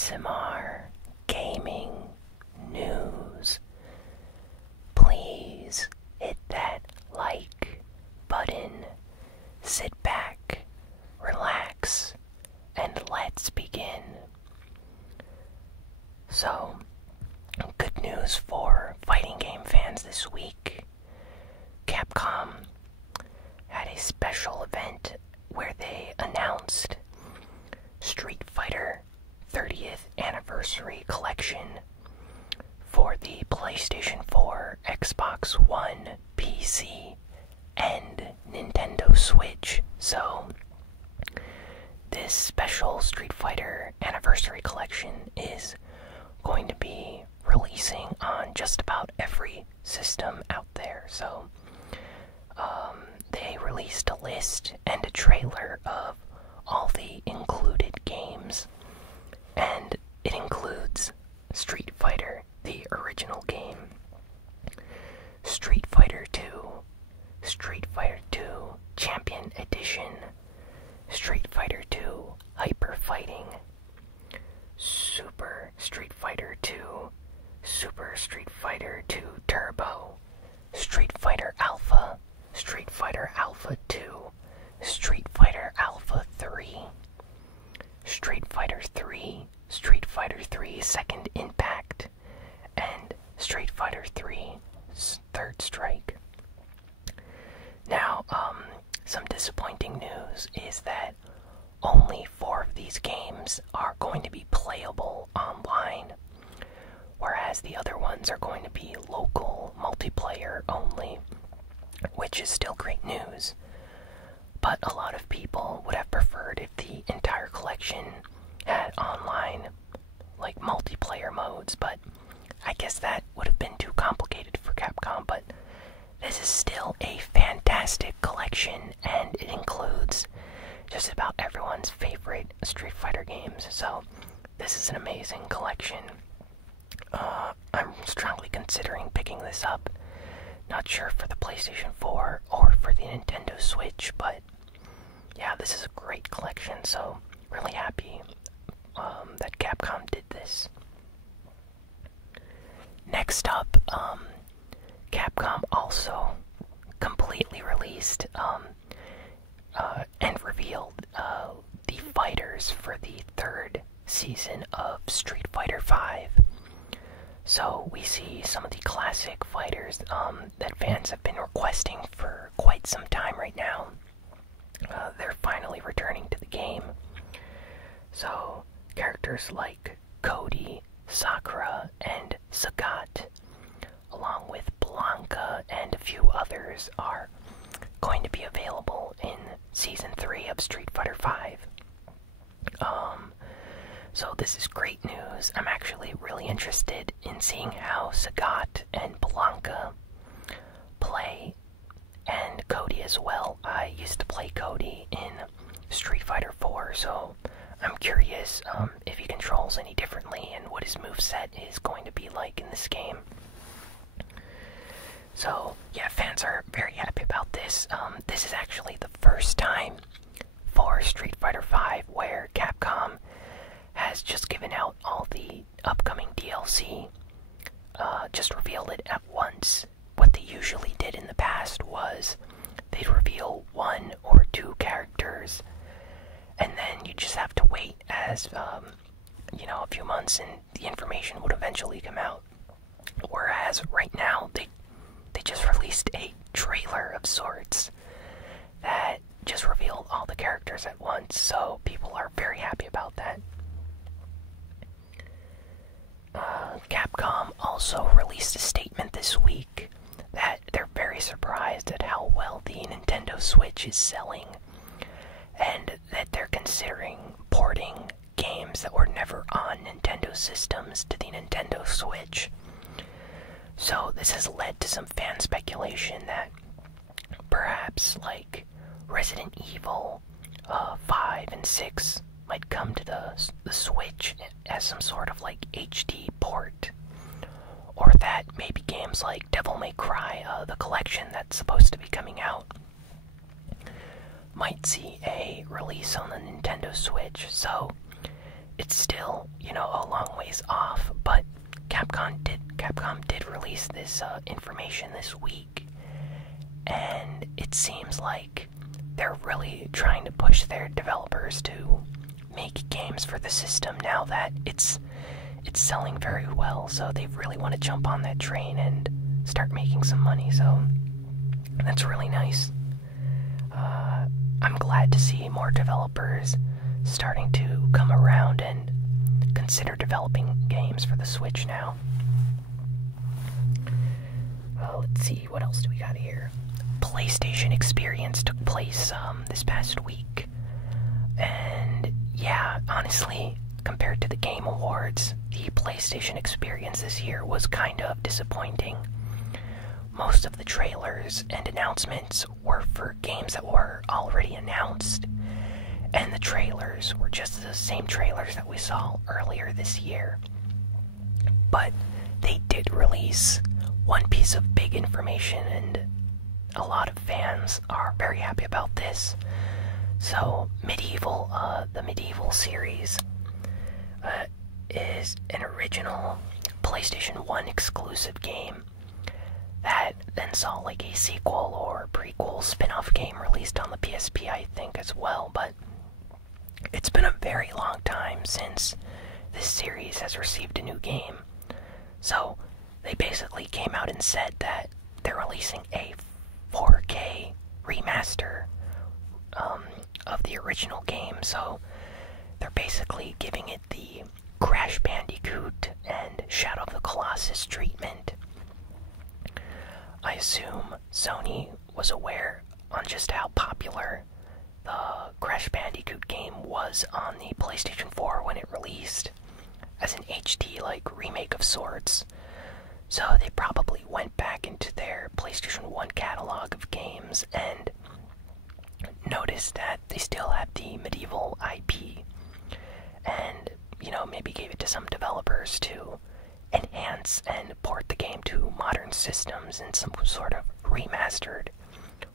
ASMR gaming news. Please hit that like button. Sit back, relax, and let's begin. So, good news for fighting game fans this week. Capcom had a special event where they announced Street Fighter 30th Anniversary Collection for the PlayStation 4, Xbox One, PC, and Nintendo Switch. So, this special Street Fighter Anniversary Collection is going to be releasing on just about every system out there. So, they released a list and a trailer of all the included games, and it includes Street Fighter, the original game, Street Fighter 2, Street Fighter 2 Champion Edition, Street Fighter 2 Hyper Fighting, Super Street Fighter 2, Super Street Fighter 2 Turbo, Street Fighter Alpha, Street Fighter Alpha 2, Street Fighter Alpha 3, Street Fighter 3, Street Fighter 3 Second Impact, and Street Fighter 3 Third Strike. Now, some disappointing news is that only 4 of these games are going to be playable online, whereas the other ones are going to be local multiplayer only, which is still great news. But a lot of people would have preferred if the entire collection had online, like multiplayer modes, but I guess that would have been too complicated for Capcom. But this is still a fantastic collection, and it includes just about everyone's favorite Street Fighter games, so this is an amazing collection. I'm strongly considering picking this up. Not sure for the PlayStation 4 or for the Nintendo Switch, but yeah, this is a great collection, so really happy that Capcom did this. Next up, Capcom also completely released and revealed the fighters for the 3rd season of Street Fighter V. So we see some of the classic fighters that fans have been requesting for quite some time right now. They're finally returning to the game. So characters like Cody, Sakura, and Sagat, along with Blanca and a few others, are going to be available in Season 3 of Street Fighter V. So this is great news. I'm actually really interested in seeing how Sagat and Blanca play, and Cody as well. I used to play Cody in Street Fighter 4, so I'm curious if he controls any differently and what his moveset is going to be like in this game. So, yeah, fans are very happy about this. This is actually the first time for Street Fighter V where Capcom has just given out all the upcoming DLC, just revealed it at once. What they usually did in the past was they'd reveal 1 or 2 characters, and then you just have to wait as, a few months, and the information would eventually come out. Whereas right now, they just released a trailer of sorts that just revealed all the characters at once, so people are very happy about that. Capcom also released a statement this week that they're very surprised at how well the Nintendo Switch is selling, and that they're considering porting games that were never on Nintendo systems to the Nintendo Switch. So this has led to some fan speculation that perhaps, like, Resident Evil 5 and 6 might come to the Switch as some sort of like HD port, or that maybe games like Devil May Cry, the collection that's supposed to be coming out, might see a release on the Nintendo Switch. So it's still, a long ways off, but Capcom did release this information this week, and it seems like they're really trying to push their developers to make games for the system now that it's selling very well, so they really want to jump on that train and start making some money, so that's really nice. I'm glad to see more developers starting to come around and consider developing games for the Switch now. Well, let's see, what else do we got here? PlayStation Experience took place this past week, and yeah, honestly, compared to the Game Awards, the PlayStation Experience this year was kind of disappointing. Most of the trailers and announcements were for games that were already announced, and the trailers were just the same trailers that we saw earlier this year. But they did release one piece of big information, and a lot of fans are very happy about this. So, the Medieval series is an original PlayStation 1 exclusive game that then saw like a sequel or prequel spin-off game released on the PSP, I think, as well, but it's been a very long time since this series has received a new game. So, they basically came out and said that they're releasing a 4K remaster of the original game, so they're basically giving it the Crash Bandicoot and Shadow of the Colossus treatment. I assume Sony was aware on just how popular the Crash Bandicoot game was on the PlayStation 4 when it released, as an HD remake of sorts. So they probably went back into their PlayStation 1 catalog of games and noticed that they still have the Medieval IP, and maybe gave it to some developers to enhance and port the game to modern systems in some sort of remastered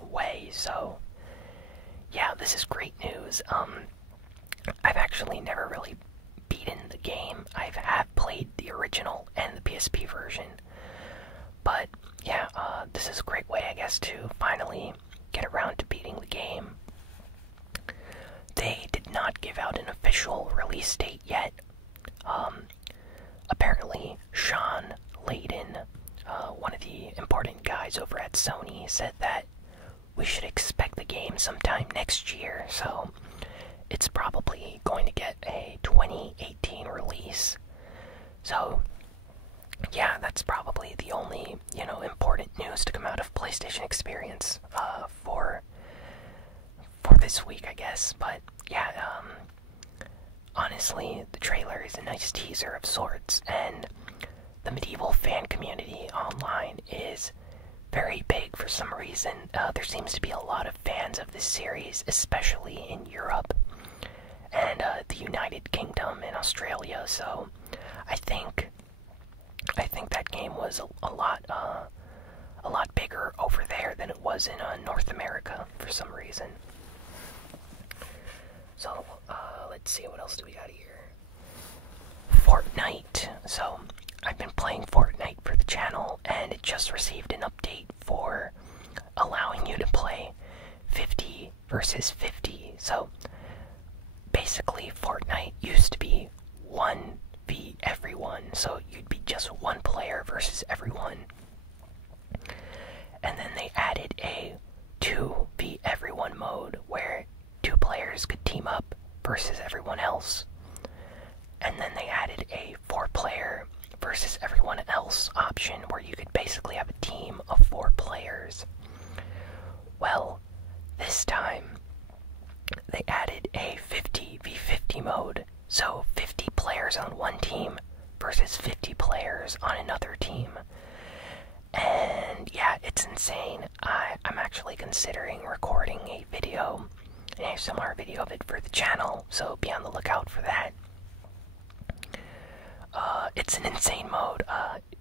way. So yeah, this is great news. I've actually never really beaten the game. I have played the original and the PSP version, but yeah, this is a great way, I guess, to finally get around to beating the game. They did not give out an official release date yet. Apparently, Sean Layden, one of the important guys over at Sony, said that we should expect the game sometime next year, so it's probably going to get a 2018 release. So, yeah, that's probably the only, important news to come out of PlayStation Experience for this week, I guess. But yeah, honestly, the trailer is a nice teaser of sorts, and the Medieval fan community online is very big for some reason. There seems to be a lot of fans of this series, especially in Europe and the United Kingdom and Australia. So I think that game was a lot bigger over there than it was in North America for some reason. So let's see, what else do we got here? Fortnite. So I've been playing Fortnite for the channel, and it just received an update for allowing you to play 50 versus 50. So basically, Fortnite used to be 1v everyone, so you'd be just one player versus everyone. And then they added a 2v everyone mode where two players could team up versus everyone else. And then they added a 4-player versus everyone else option where you could basically have a team of 4 players. Well, this time they added a 50v50 mode, so 50 players on one team versus 50 players on another team. And yeah, it's insane. I'm actually considering recording a video, an ASMR video of it for the channel, so be on the lookout for that. It's an insane mode.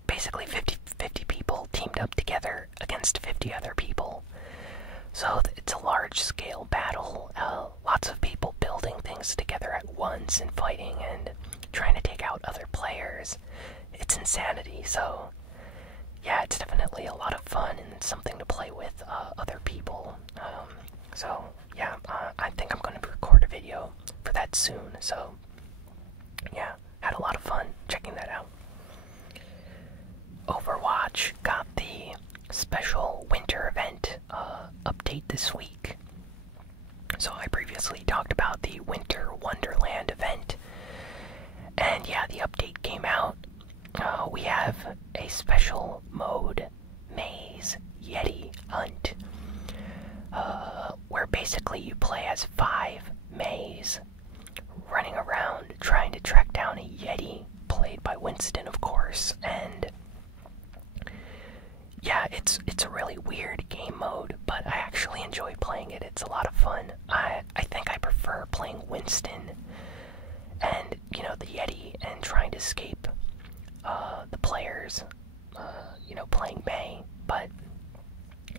Basically 50 people teamed up together against 50 other people. So it's a large-scale battle. Lots of people building things together at once and fighting and trying to take out other players. It's insanity, so yeah, it's definitely a lot of fun and something to play with other people. So yeah, I think I'm going to record a video for that soon, so yeah, had a lot of fun checking that out. Overwatch got the special winter event update this week. So I previously talked about the Winter Wonderland event, and yeah, the update came out. We have a special mode, Maze Yeti Hunt, where basically you play as 5 Mays running around trying to track down a Yeti, played by Winston, of course. And yeah, it's a really weird game mode, but I actually enjoy playing it. It's a lot of fun. I think I prefer playing Winston and, you know, the Yeti and trying to escape the players, playing May, but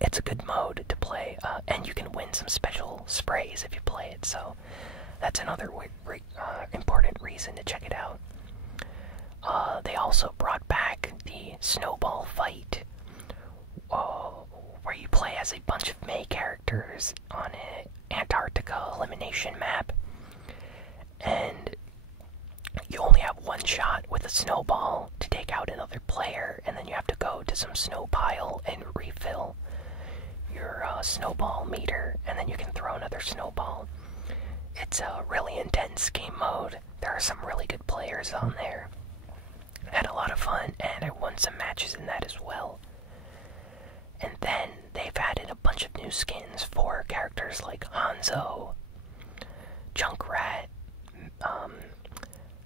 it's a good mode to play, and you can win some special sprays if you play it, so that's another important reason to check it out. They also brought back the snowball fight, where you play as a bunch of May characters on an Antarctica elimination map, and you only have one shot with a snowball to take out another player, and then you have to go to some snow pile and refill your snowball meter, and then you can throw another snowball. It's a really intense game mode. There are some really good players on there. I had a lot of fun, and I won some matches in that as well. And then they've added a bunch of new skins for characters like Hanzo, Junkrat,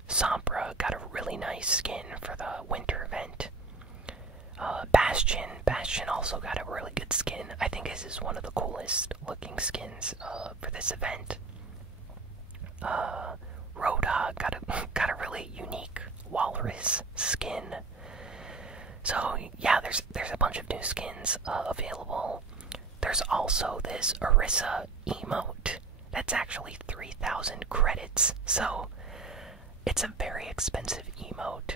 Sombra got a really nice skin for the winter event. Bastion also got a really good skin. I think this is one of the coolest looking skins for this event. Roadhog got a really unique walrus skin. So yeah, there's a bunch of new skins available. There's also this Orisa emote that's actually 3,000 credits, so it's a very expensive emote.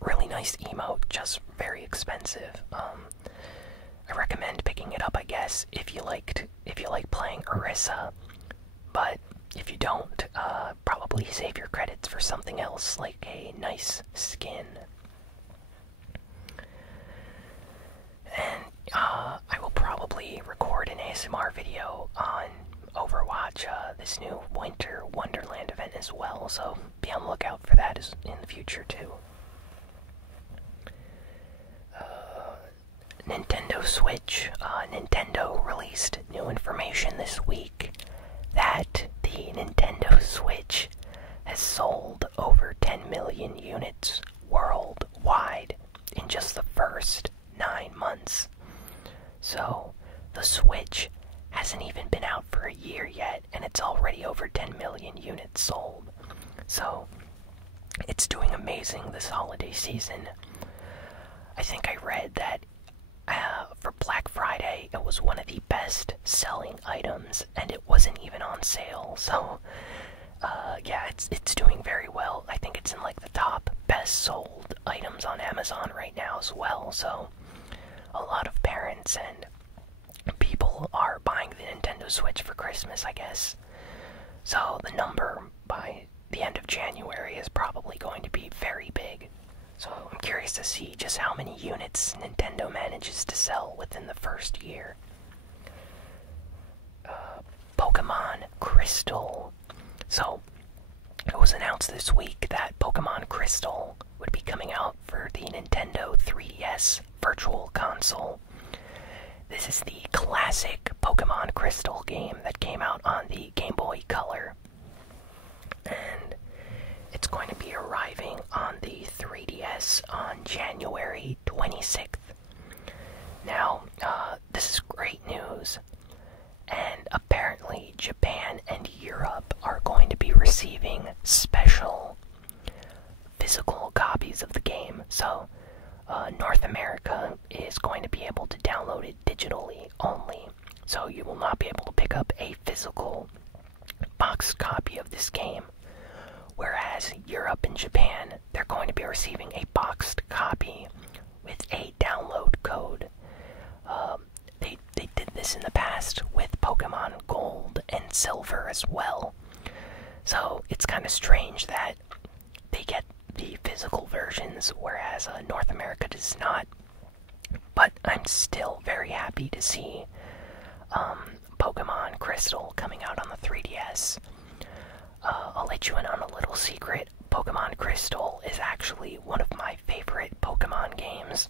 Really nice emote, just very expensive. I recommend picking it up, I guess, if you like playing Orisa. But if you don't, probably save your credits for something else, like a nice skin. And I will probably record an ASMR video on Overwatch, this new Winter Wonderland event as well, so be on the lookout for that in the future too. Nintendo Switch. Nintendo released new information this week that the Nintendo Switch has sold over 10 million units worldwide in just the first 9 months. So, the Switch hasn't even been out for a year yet, and it's already over 10 million units sold. So, it's doing amazing this holiday season. I think I read that for Black Friday, it was one of the best selling items, and it wasn't even on sale. So, yeah, it's doing very well. I think it's in like the top best sold items on Amazon right now as well. So, a lot of parents and people are buying the Nintendo Switch for Christmas, I guess. So the number by the end of January is probably going to be very big. So I'm curious to see just how many units Nintendo manages to sell within the first year. Pokemon Crystal. So it was announced this week that Pokemon Crystal would be coming out for the Nintendo 3DS Virtual Console. This is the classic Pokemon Crystal game that came out on the Game Boy Color. And it's going to be arriving on the 3DS on January 26th. Now, this is great news. And apparently Japan and Europe are going to be receiving special physical copies of the game. So, North America is going to be able to download it digitally only. So you will not be able to pick up a physical boxed copy of this game. Whereas Europe and Japan, they're going to be receiving a boxed copy with a download code. They did this in the past with Pokemon Gold and Silver as well. So it's kind of strange that they get the physical versions, whereas North America does not. But I'm still very happy to see Pokemon Crystal coming out on the 3DS. I'll let you in on a little secret. Pokemon Crystal is actually one of my favorite Pokemon games.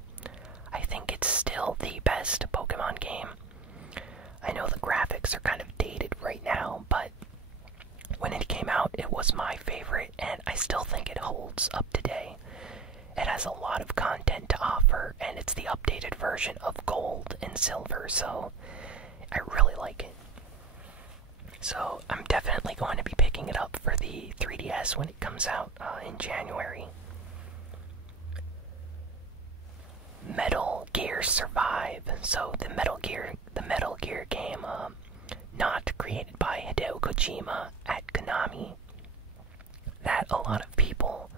I think it's still the best Pokemon game. I know the graphics are kind of dated right now, but when it came out, it was my favorite, and I still think it holds up today. It has a lot of content to offer, and it's the updated version of Gold and Silver, so I really like it. So I'm definitely going to be picking it up for the 3DS when it comes out in January. Metal Gear Survive. So the Metal Gear game, not created by Hideo Kojima at Konami, that a lot of people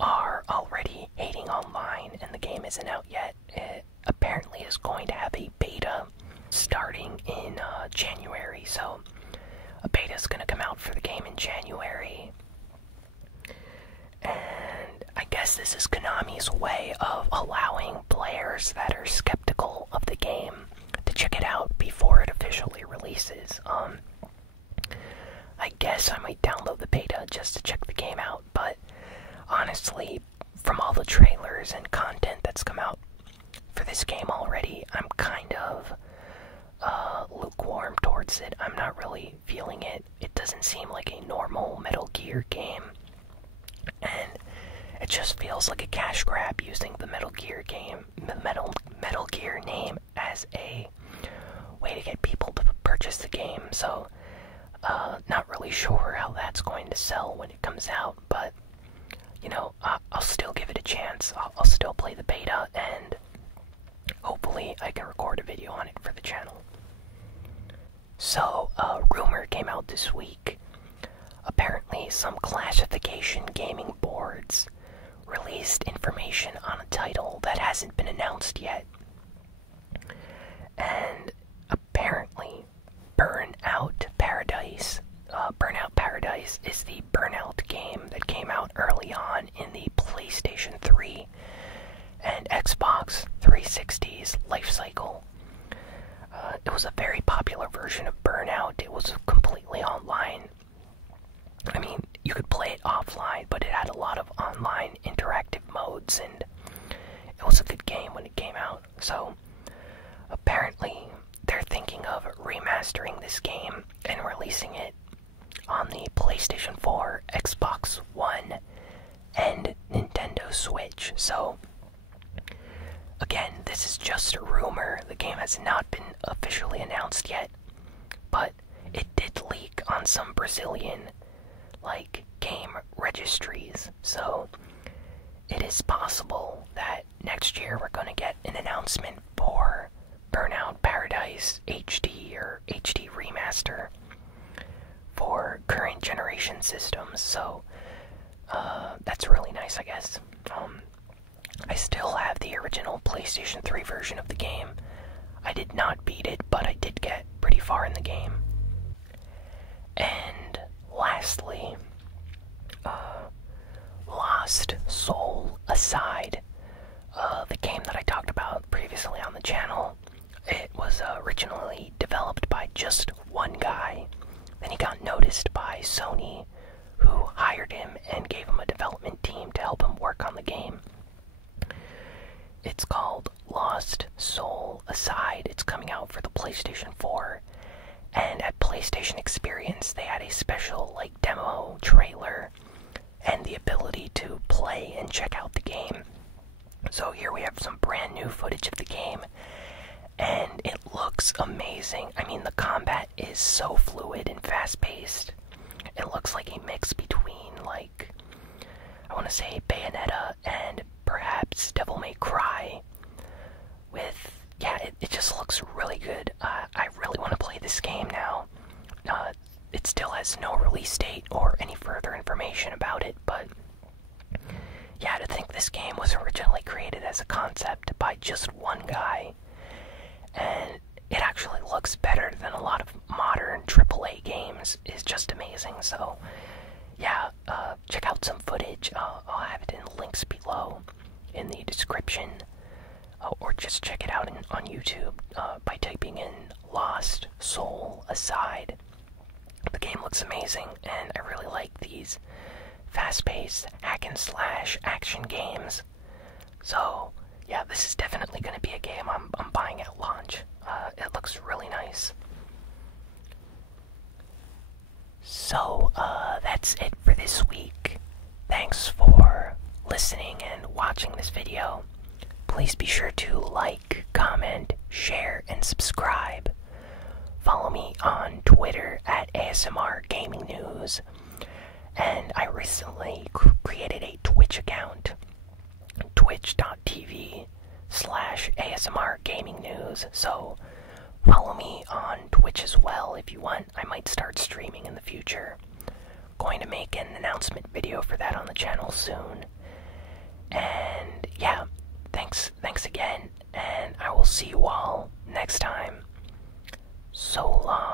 are already hating online, and the game isn't out yet. It apparently is going to have a beta starting in January, so a beta is going to come out for the game in January. And I guess this is Konami's way of allowing players that are skeptical of the game to check it out before it officially releases. I guess I might download the beta just to check the game out, but honestly, from all the trailers and content that's come out for this game already, I'm kind of lukewarm towards it. I'm not really feeling it. It doesn't seem like a normal Metal Gear game, and it just feels like a cash grab using the Metal Gear Metal Gear name as a way to get people to purchase the game. So not really sure how that's going to sell when it comes out, but you know, I'll still give it a chance. I'll still play the beta, and hopefully I can record a video on it for the channel. So, a rumor came out this week. Apparently, some classification gaming boards released information on a title that hasn't been announced yet. And apparently, Burnout Paradise is the Burnout game that came out early on in the PlayStation 3 and Xbox 360's life cycle. It was a very popular version of Burnout. It was completely online. I mean, you could play it offline, but it had a lot of online interactive modes, and it was a good game when it came out. So, apparently, they're thinking of remastering this game and releasing it on the PlayStation 4, Xbox One, and Nintendo Switch. So, again, this is just a rumor. The game has not been officially announced yet, but it did leak on some Brazilian, game registries. So, it is possible that next year we're going to get an announcement for Burnout Paradise HD or HD Remaster for current generation systems. So, that's really nice, I guess. I still have the original PlayStation 3 version of the game. I did not beat it, but I did get pretty far in the game. And lastly, Lost Soul aside, the game that I talked about previously on the channel, it was originally developed by just one guy. Then he got noticed by Sony, who hired him and gave him a development team to help him work on the game. It's called Lost Soul Aside. It's coming out for the PlayStation 4. And at PlayStation Experience, they had a special, demo trailer and the ability to play and check out the game. So here we have some brand new footage of the game, and it looks amazing. I mean, the combat is so fluid and fast-paced. It looks like a mix between, I want to say Bayonetta and perhaps Devil May Cry with, it just looks really good. I really want to play this game now. It still has no this game was originally created as a concept by just one guy, and it actually looks better than a lot of modern AAA games. It's just amazing. So yeah, check out some footage. I'll have it in the links below in the description, or just check it out on YouTube by typing in Lost Soul Aside. The game looks amazing, and I really like these fast-paced hack-and-slash action games. So yeah, this is definitely going to be a game I'm buying at launch. It looks really nice. So that's it for this week. Thanks for listening and watching this video. Please be sure to like, comment, share, and subscribe. Follow me on Twitter at ASMR Gaming News. And I recently created a Twitch account, twitch.tv/ASMR Gaming News. So follow me on Twitch as well if you want. I might start streaming in the future. Going to make an announcement video for that on the channel soon. And yeah, thanks again, and I will see you all next time. So long.